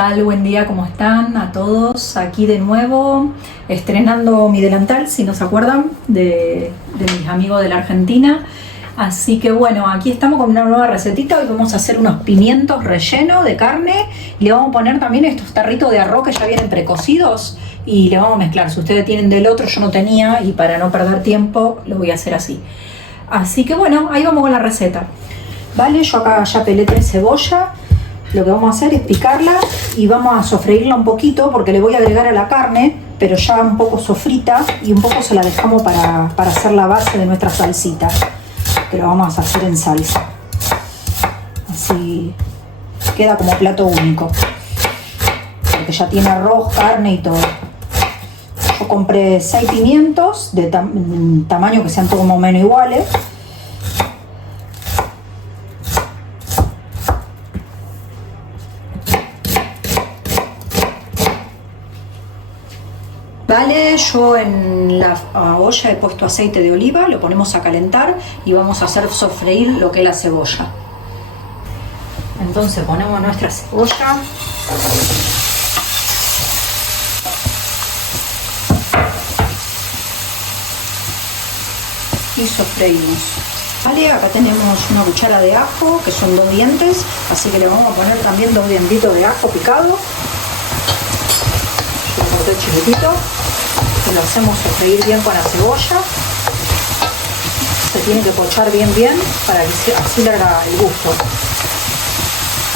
tal? Buen día, ¿cómo están? A todos, aquí de nuevo, estrenando mi delantal, si no se acuerdan, de mis amigos de la Argentina. Así que bueno, aquí estamos con una nueva recetita. Hoy vamos a hacer unos pimientos rellenos de carne y le vamos a poner también estos tarritos de arroz que ya vienen precocidos y le vamos a mezclar. Si ustedes tienen del otro, yo no tenía, y para no perder tiempo lo voy a hacer así. Así que bueno, ahí vamos con la receta. Vale, yo acá ya pelé 3 cebollas. Lo que vamos a hacer es picarla y vamos a sofreírla un poquito porque le voy a agregar a la carne, pero ya un poco sofrita, y un poco se la dejamos para hacer la base de nuestra salsita, que lo vamos a hacer en salsa. Así queda como plato único, porque ya tiene arroz, carne y todo. Yo compré 6 pimientos de tamaño que sean todos más o menos iguales. Vale, yo en la olla he puesto aceite de oliva, lo ponemos a calentar y vamos a hacer sofreír lo que es la cebolla. Entonces ponemos nuestra cebolla. Y sofreímos. Vale, acá tenemos una cuchara de ajo, que son 2 dientes, así que le vamos a poner también 2 dientitos de ajo picado. Yo lo corté chiquitito. Y lo hacemos sofreír bien con la cebolla. Se tiene que pochar bien para que así le haga el gusto.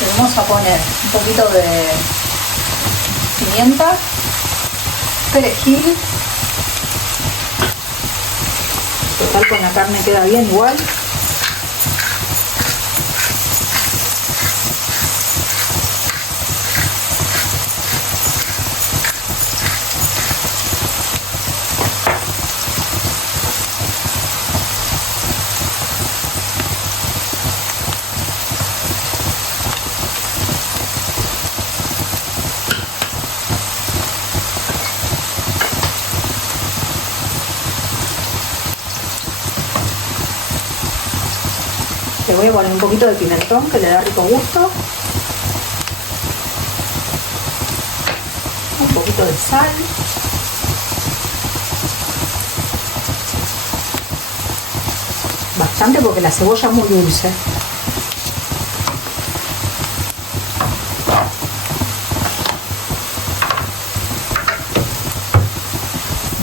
Le vamos a poner un poquito de pimienta, perejil. Total, con la carne queda bien igual. Le voy a poner un poquito de pimentón, que le da rico gusto. Un poquito de sal. Bastante, porque la cebolla es muy dulce.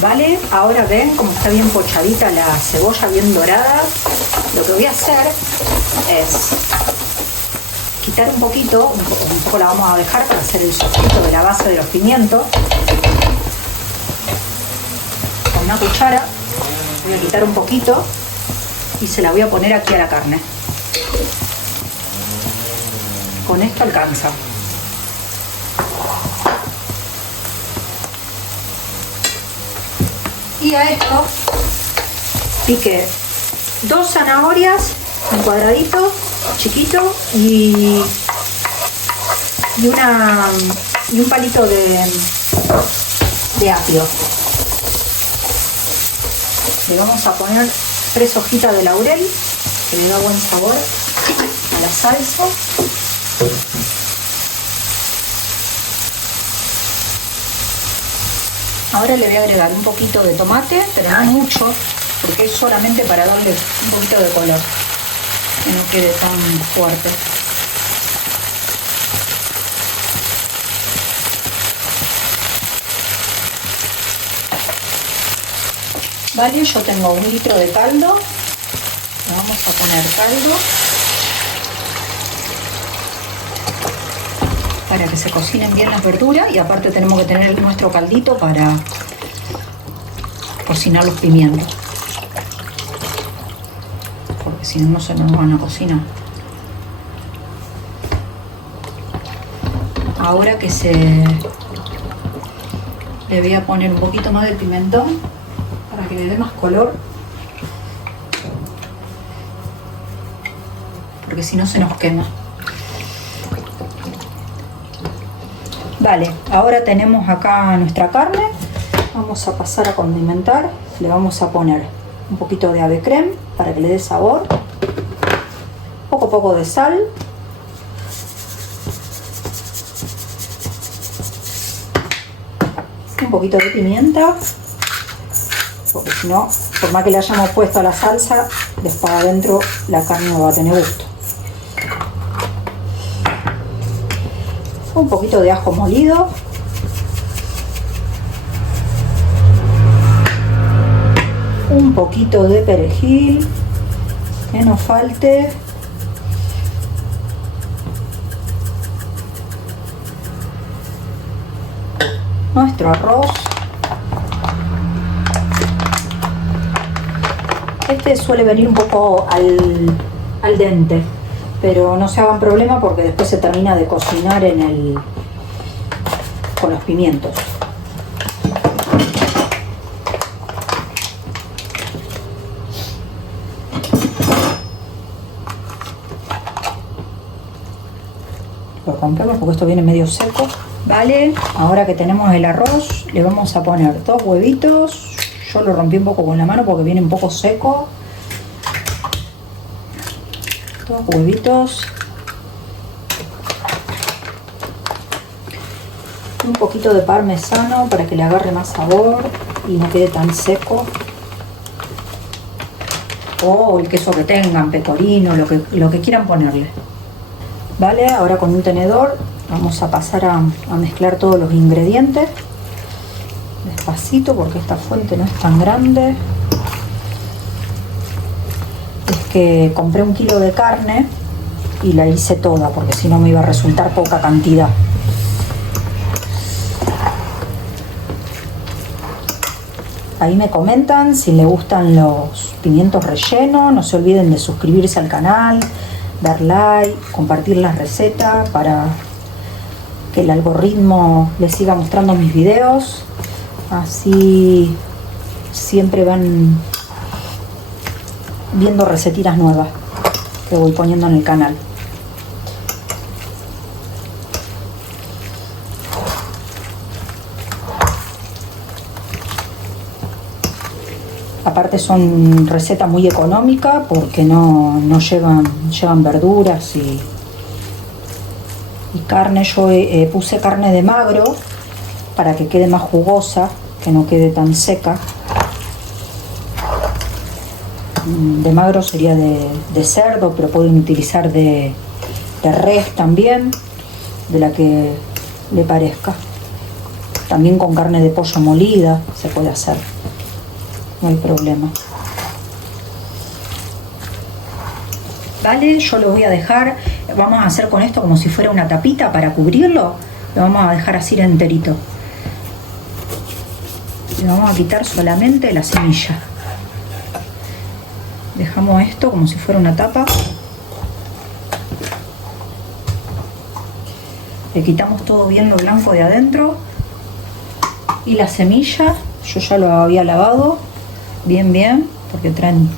Vale, ahora ven cómo está bien pochadita la cebolla, bien dorada. Lo que voy a hacer es quitar un poco la vamos a dejar para hacer el sofrito de la base de los pimientos. Con una cuchara voy a quitar un poquito y se la voy a poner aquí a la carne. Con esto alcanza. Y a esto piqué 2 zanahorias en cuadradito, chiquito, y un palito de apio. Le vamos a poner 3 hojitas de laurel, que le da buen sabor a la salsa. Ahora le voy a agregar un poquito de tomate, pero no mucho, porque es solamente para darle un poquito de color, que no quede tan fuerte. Vale, yo tengo 1 litro de caldo. Le vamos a poner caldo para que se cocinen bien las verduras, y aparte tenemos que tener nuestro caldito para cocinar los pimientos, porque si no, no se nos van a cocinar. Ahora que le voy a poner un poquito más de pimentón para que le dé más color, porque si no se nos quema. Vale, ahora tenemos acá nuestra carne. Vamos a pasar a condimentar. Le vamos a poner un poquito de ave creme para que le dé sabor, poco de sal, un poquito de pimienta, porque si no, por más que le hayamos puesto a la salsa, después adentro la carne no va a tener gusto. Un poquito de ajo molido. Un poquito de perejil, que no falte. Nuestro arroz. Este suele venir un poco al dente, pero no se hagan problema porque después se termina de cocinar con los pimientos. Lo rompemos porque esto viene medio seco. Vale, ahora que tenemos el arroz, le vamos a poner 2 huevitos. Yo lo rompí un poco con la mano porque viene un poco seco. 2 huevitos. Un poquito de parmesano para que le agarre más sabor y no quede tan seco. O el queso que tengan, pecorino, lo que quieran ponerle. Vale, ahora con un tenedor vamos a pasar a mezclar todos los ingredientes. Despacito porque esta fuente no es tan grande. Es que compré 1 kilo de carne y la hice toda porque si no me iba a resultar poca cantidad. Ahí me comentan si les gustan los pimientos rellenos. No se olviden de suscribirse al canal, dar like, compartir la receta para que el algoritmo les siga mostrando mis videos. Así siempre van viendo recetitas nuevas que voy poniendo en el canal. Aparte son recetas muy económicas porque no llevan verduras y carne. Yo puse carne de magro para que quede más jugosa, que no quede tan seca. De magro sería de cerdo, pero pueden utilizar de res también, de la que le parezca. También con carne de pollo molida se puede hacer, no hay problema. Vale, yo lo voy a dejar, vamos a hacer con esto como si fuera una tapita para cubrirlo. Lo vamos a dejar así enterito. Le vamos a quitar solamente la semilla. Dejamos esto como si fuera una tapa. Le quitamos todo bien lo blanco de adentro. Y la semilla, yo ya lo había lavado bien, porque traen...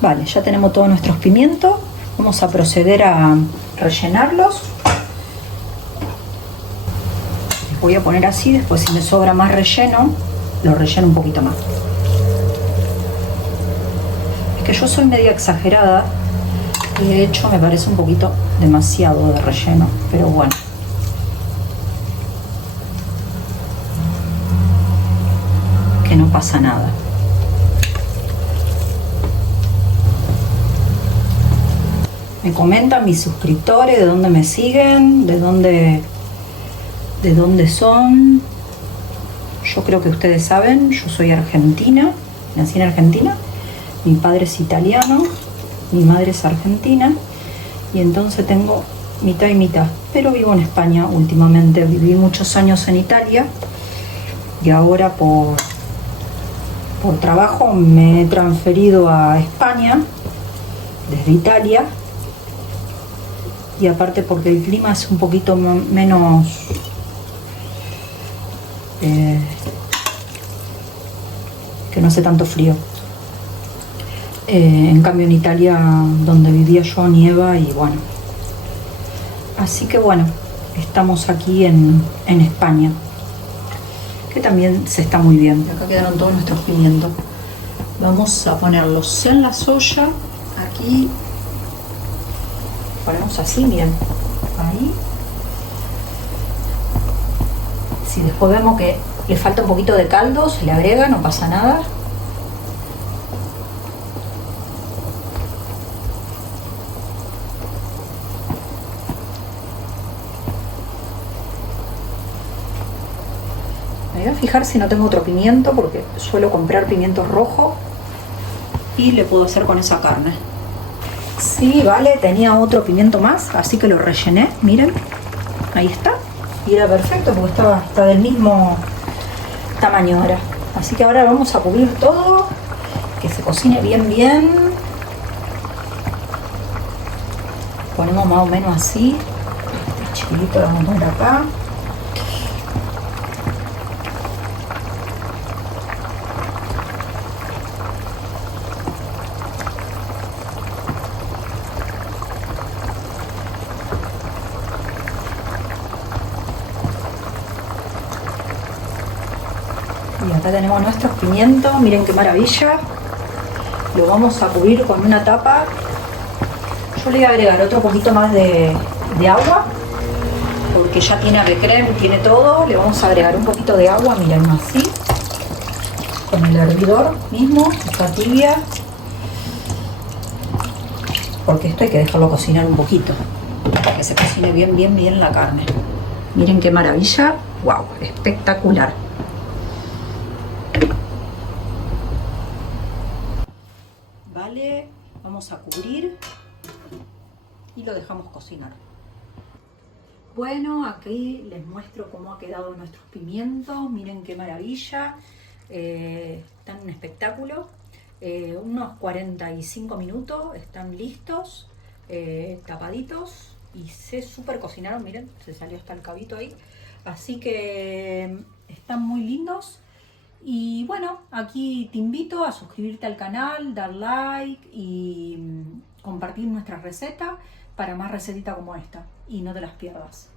Vale, ya tenemos todos nuestros pimientos. Vamos a proceder a rellenarlos. Les voy a poner así, después si me sobra más relleno, lo relleno un poquito más. Es que yo soy media exagerada y de hecho me parece un poquito demasiado de relleno, pero bueno. Que no pasa nada. Me comentan mis suscriptores de dónde me siguen, de dónde son. Yo creo que ustedes saben, yo soy argentina, nací en Argentina, mi padre es italiano, mi madre es argentina y entonces tengo mitad y mitad, pero vivo en España últimamente. Viví muchos años en Italia y ahora por trabajo me he transferido a España desde Italia. Y aparte porque el clima es un poquito menos que no hace tanto frío. En cambio en Italia, donde vivía yo, nieva y bueno. Así que bueno, estamos aquí en España, que también se está muy bien. Acá quedaron todos nuestros pimientos. Vamos a ponerlos en la soya. Aquí ponemos así, miren, ahí. Si después vemos que le falta un poquito de caldo, se le agrega, no pasa nada. Me voy a fijar si no tengo otro pimiento, porque suelo comprar pimientos rojos y le puedo hacer con esa carne. Sí, vale, tenía otro pimiento más, así que lo rellené, miren, ahí está. Y era perfecto porque está del mismo tamaño ahora. Así que ahora vamos a cubrir todo, que se cocine bien bien. Ponemos más o menos así. Este chiquitito lo vamos a poner acá. Y acá tenemos nuestros pimientos, miren qué maravilla. Lo vamos a cubrir con una tapa. Yo le voy a agregar otro poquito más de agua, porque ya tiene ave creme, tiene todo. Le vamos a agregar un poquito de agua, miren, así, con el hervidor mismo, está tibia, porque esto hay que dejarlo cocinar un poquito, para que se cocine bien, bien, bien la carne. Miren qué maravilla, wow, espectacular. Vale, vamos a cubrir y lo dejamos cocinar. Bueno, aquí les muestro cómo ha quedado nuestros pimientos. Miren qué maravilla, están un espectáculo. Unos 45 minutos están listos, tapaditos, y se super cocinaron. Miren, se salió hasta el cabito ahí, así que están muy lindos. Y bueno, aquí te invito a suscribirte al canal, dar like y compartir nuestras recetas para más recetitas como esta, y no te las pierdas.